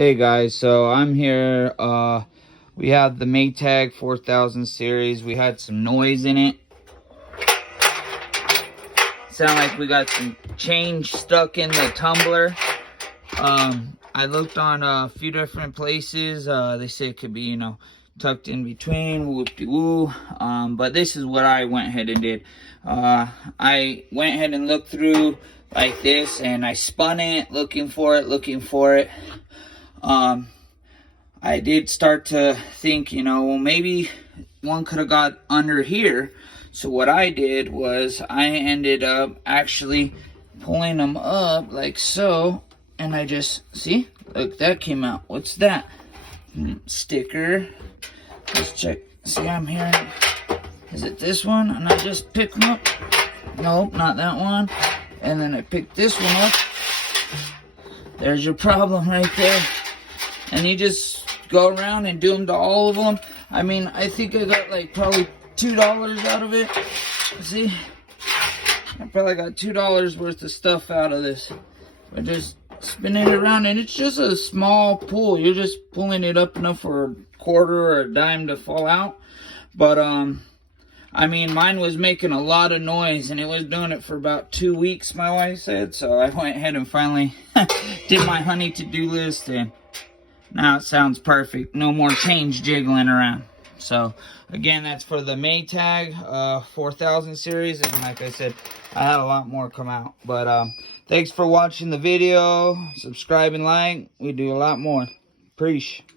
Hey guys, so I'm here. We have the Maytag 4000 series. We had some noise in it. Sound like we got some change stuck in the tumbler. I looked on a few different places. They say it could be, tucked in between, whoop-de-woo. But this is what I went ahead and did. I went ahead and looked through like this, and I spun it, looking for it. I did start to think, well, maybe one could have got under here. So what I did was I ended up actually pulling them up like so. And I just, see, look, that came out. What's that? Sticker. Let's check. See, I'm hearing, is it this one? And I just pick them up. Nope, not that one. And then I picked this one up. There's your problem right there. And you just go around and do them to all of them. I mean, I think I got like probably $2 out of it. See? I probably got $2 worth of stuff out of this. By just spinning it around, and it's just a small pull. You're just pulling it up enough for a quarter or a dime to fall out. But, I mean, mine was making a lot of noise, and it was doing it for about 2 weeks, my wife said. So I went ahead and finally did my honey to-do list, and now it sounds perfect. No more change jiggling around. So, again, that's for the Maytag 4000 series. And like I said, I had a lot more come out. But thanks for watching the video. Subscribe and like. We do a lot more. Appreciate.